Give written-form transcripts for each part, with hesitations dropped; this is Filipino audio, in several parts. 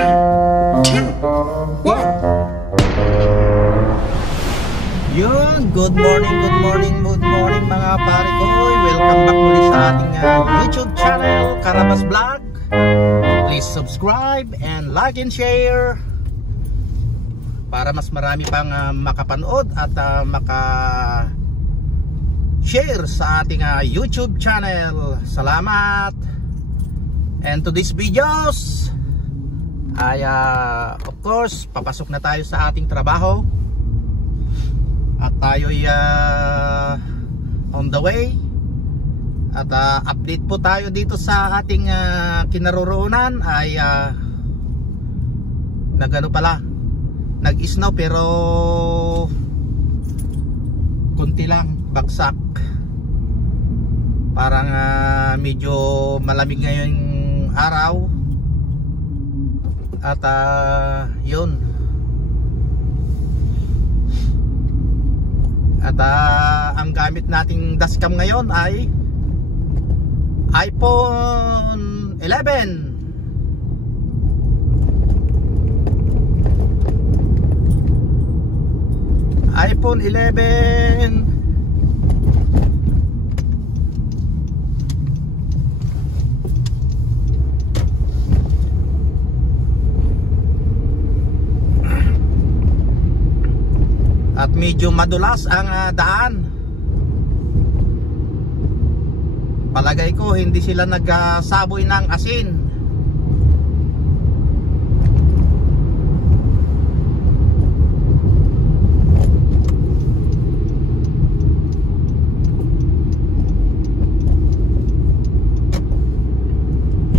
2, 1. Yun, good morning mga pare ko. Welcome back ulit sa ating YouTube channel, Karabas Vlog. Please subscribe and like and share para mas marami pang makapanood at maka-share sa ating YouTube channel. Salamat. And to these videos ay of course papasok na tayo sa ating trabaho at tayo ay on the way at update po tayo dito sa ating kinaroroonan ay nag-snow pero kunti lang, bagsak. Parang medyo malamig ngayon araw at yun at ang gamit nating dashcam ngayon ay iPhone 11. iPhone 11 at medyo madulas ang daan. Palagay ko hindi sila nagsaboy ng asin.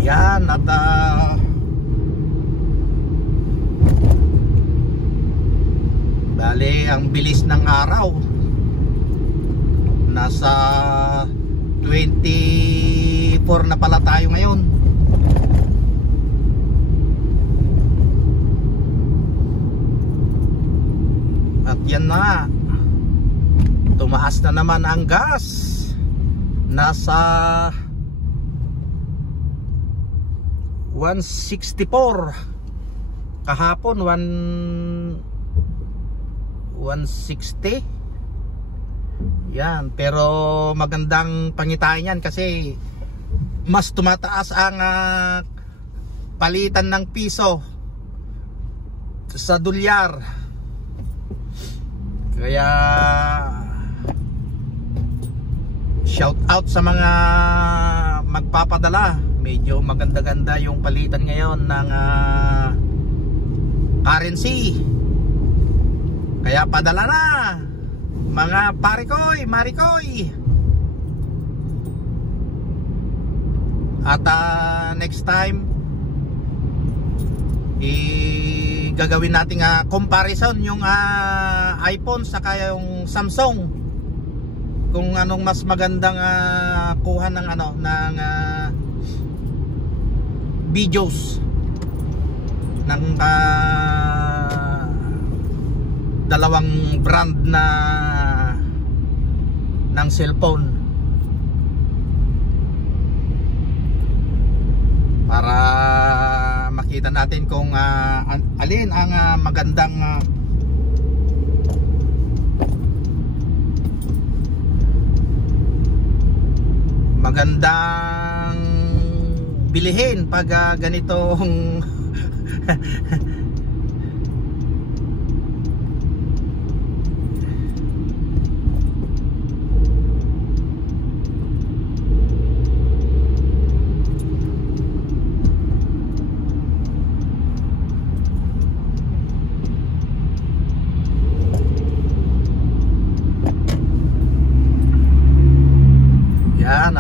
Yan at bali ang bilis ng araw, nasa 24 na pala tayo ngayon. At yan na, tumaas na naman ang gas, nasa 164, kahapon 160. Yan, pero magandang pangitain yan kasi mas tumataas ang palitan ng piso sa dolyar. Kaya shout out sa mga magpapadala. Medyo maganda-ganda yung palitan ngayon ng currency. Kaya padala na mga parikoy, marikoy. At next time gagawin nating comparison yung iPhone saka yung Samsung, kung anong mas magandang kuha ng ng videos ng dalawang brand na ng cellphone para makita natin kung alin ang magandang bilihin pag ganitong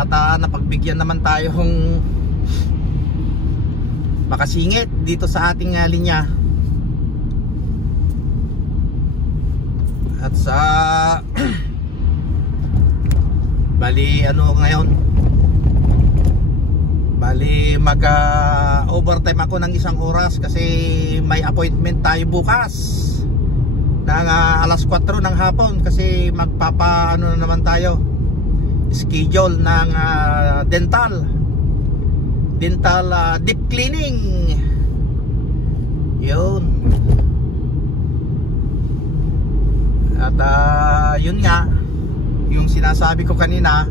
at napagbigyan naman tayong makasingit dito sa ating linya. At sa bali ngayon, bali mag overtime ako ng 1 oras kasi may appointment tayo bukas ng alas 4 ng hapon kasi magpapa na naman tayo schedule ng dental deep cleaning. yun nga, yung sinasabi ko kanina,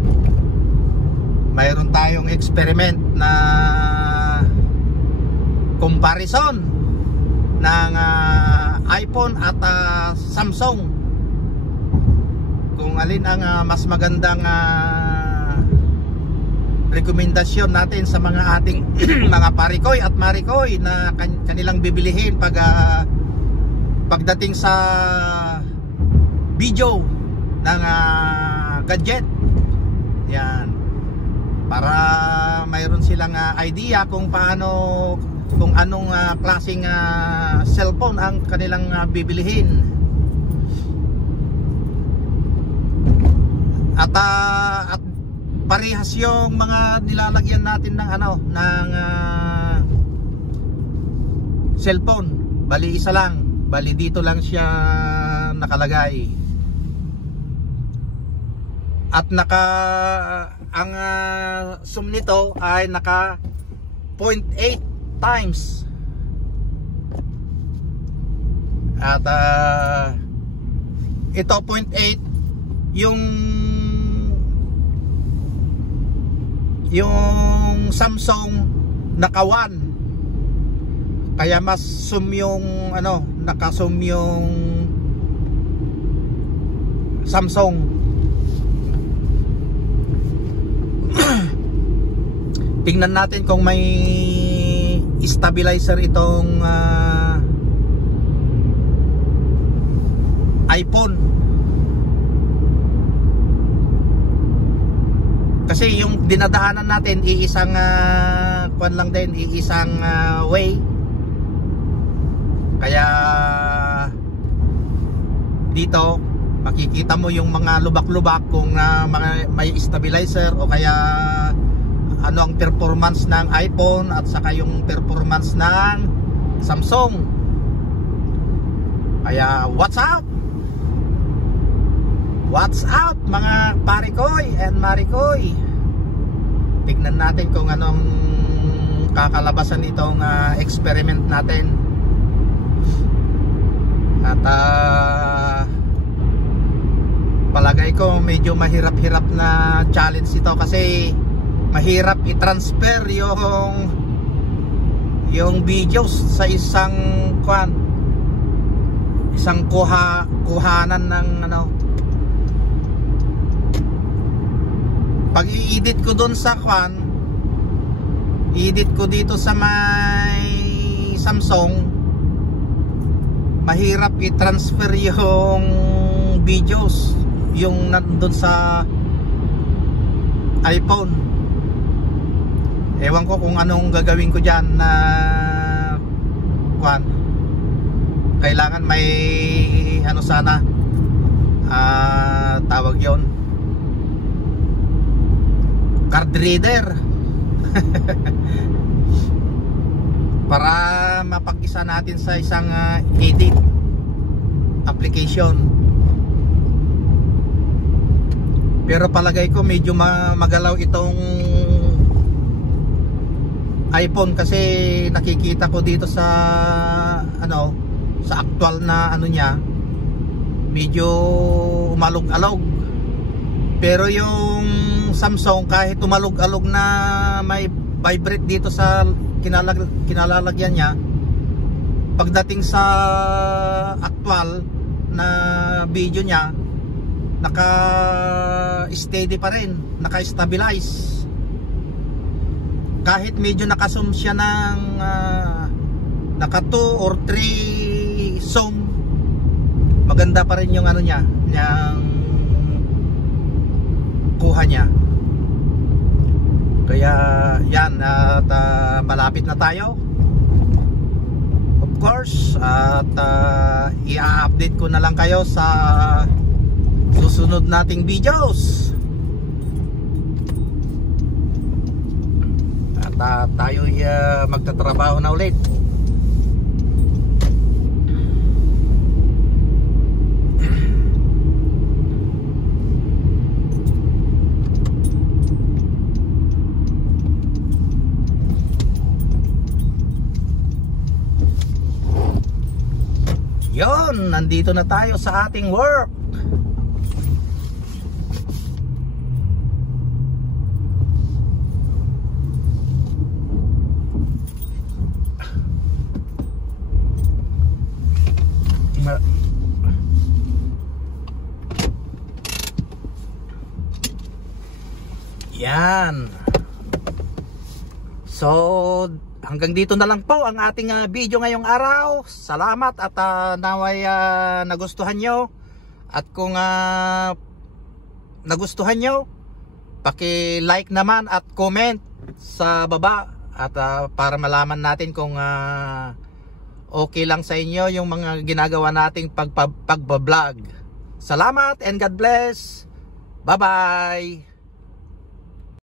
mayroon tayong experiment na comparison ng iPhone at Samsung, kung alin ang mas magandang rekomendasyon natin sa mga ating mga parikoy at marikoy na kanilang bibilihin pagdating sa video ng gadget. Yan, para mayroon silang idea kung paano, kung anong klaseng cellphone ang kanilang bibilihin. At parehas yung mga nilalagyan natin ng cellphone. Bali isa lang, bali dito lang siya nakalagay. At ang zoom nito ay naka 0.8 times. At ito 0.8, yung Samsung naka 1, kaya mas zoom yung naka-zoom yung Samsung. Tingnan natin kung may stabilizer itong iPhone. Kasi yung dinadaanan natin iisang kwan lang din, iisang way. Kaya dito makikita mo yung mga lubak-lubak kung may stabilizer o kaya ano ang performance ng iPhone at saka yung performance ng Samsung. Kaya what's up? What's up mga parikoy and marikoy? Tignan natin kung anong kakalabasan itong experiment natin. At palagay ko medyo mahirap-hirap na challenge ito kasi mahirap i-transfer yung videos sa isang kuhanan ng pag i-edit ko doon sa i-edit ko dito sa may Samsung, mahirap i-transfer yung videos yung nandun sa iPhone. Ewan ko kung anong gagawin ko dyan na kailangan may sana tawag yon, card reader para mapag-isa natin sa isang edit application. Pero palagay ko medyo magalaw itong iPhone kasi nakikita ko dito sa sa actual na niya, medyo umalog-alog. Pero yung Samsung, kahit umalog-alog na may vibrate dito sa kinalalagyan niya, pagdating sa actual na video niya, naka-steady pa rin, naka-stabilize. Kahit medyo naka-zoom siya ng naka 2 or 3 zoom, maganda pa rin yung niya, yung kuha niya. Kaya yan, at malapit na tayo of course, at i-update ko na lang kayo sa susunod nating videos. At tayo magtatrabaho na ulit. Yon, nandito na tayo sa ating work. Yan. So hanggang dito na lang po ang ating video ngayong araw. Salamat at naway nagustuhan nyo. At kung nagustuhan nyo, paki-like naman at comment sa baba. At para malaman natin kung okay lang sa inyo yung mga ginagawa nating pagbablog. Salamat and God bless. Bye bye.